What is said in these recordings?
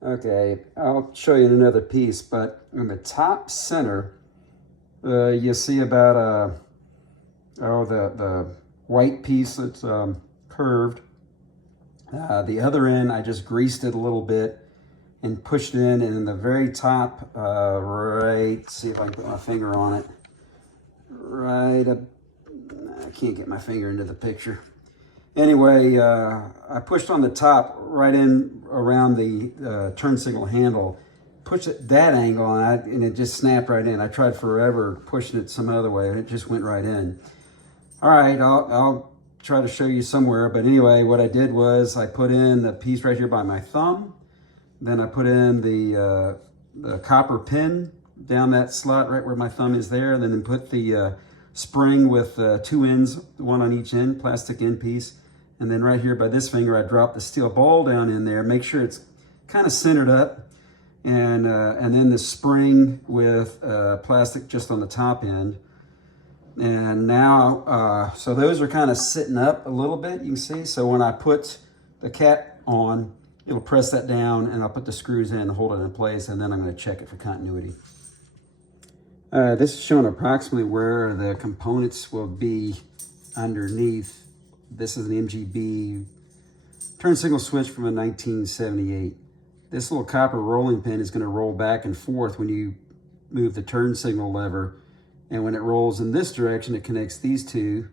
Okay, I'll show you another piece, but in the top center, you see about the white piece that's curved. The other end, I just greased it a little bit and pushed it in, and in the very top, right, see if I can put my finger on it, right up, I can't get my finger into the picture. Anyway, I pushed on the top right in around the turn signal handle, pushed it that angle on it, and it just snapped right in. I tried forever pushing it some other way, and it just went right in. All right, I'll try to show you somewhere, but anyway, what I did was I put in the piece right here by my thumb. Then I put in the copper pin down that slot right where my thumb is there. And then put the spring with two ends, one on each end, plastic end piece. And then right here by this finger, I dropped the steel ball down in there. Make sure it's kind of centered up. And then the spring with plastic just on the top end. And now, so those are kind of sitting up a little bit, you can see. So when I put the cap on, it'll press that down, and I'll put the screws in and hold it in place, and then I'm going to check it for continuity. This is showing approximately where the components will be underneath. This is an MGB turn signal switch from a 1978. This little copper rolling pin is going to roll back and forth when you move the turn signal lever. And when it rolls in this direction, it connects these two.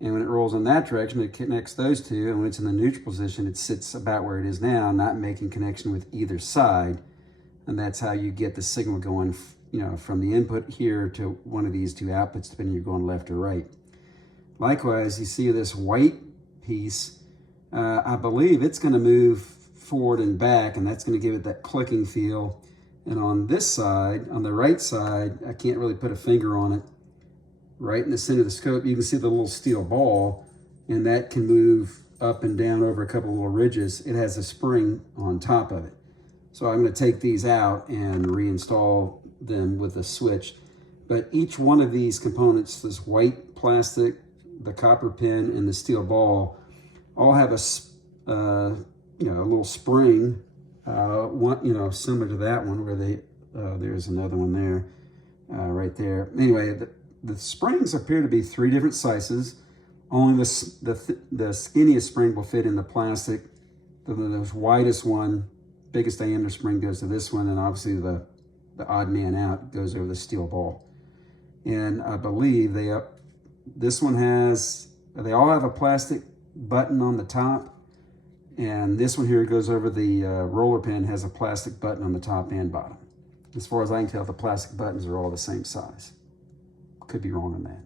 And when it rolls in that direction, it connects those two. And when it's in the neutral position, it sits about where it is now, not making connection with either side. And that's how you get the signal going, you know, from the input here to one of these two outputs, depending if you're going left or right. Likewise, you see this white piece, I believe it's going to move forward and back, and that's going to give it that clicking feel. And on this side, on the right side, I can't really put a finger on it. Right in the center of the scope, you can see the little steel ball, and that can move up and down over a couple of little ridges. It has a spring on top of it. So I'm going to take these out and reinstall them with a switch. But each one of these components, this white plastic, the copper pin, and the steel ball, all have a little spring. One, similar to that one where there's another one there, right there. Anyway, the springs appear to be three different sizes. Only the skinniest spring will fit in the plastic. The widest one, biggest diameter spring goes to this one, and obviously the odd man out goes over the steel ball. And I believe they all have a plastic button on the top. And this one here goes over the roller pin, has a plastic button on the top and bottom. As far as I can tell, the plastic buttons are all the same size. Could be wrong on that.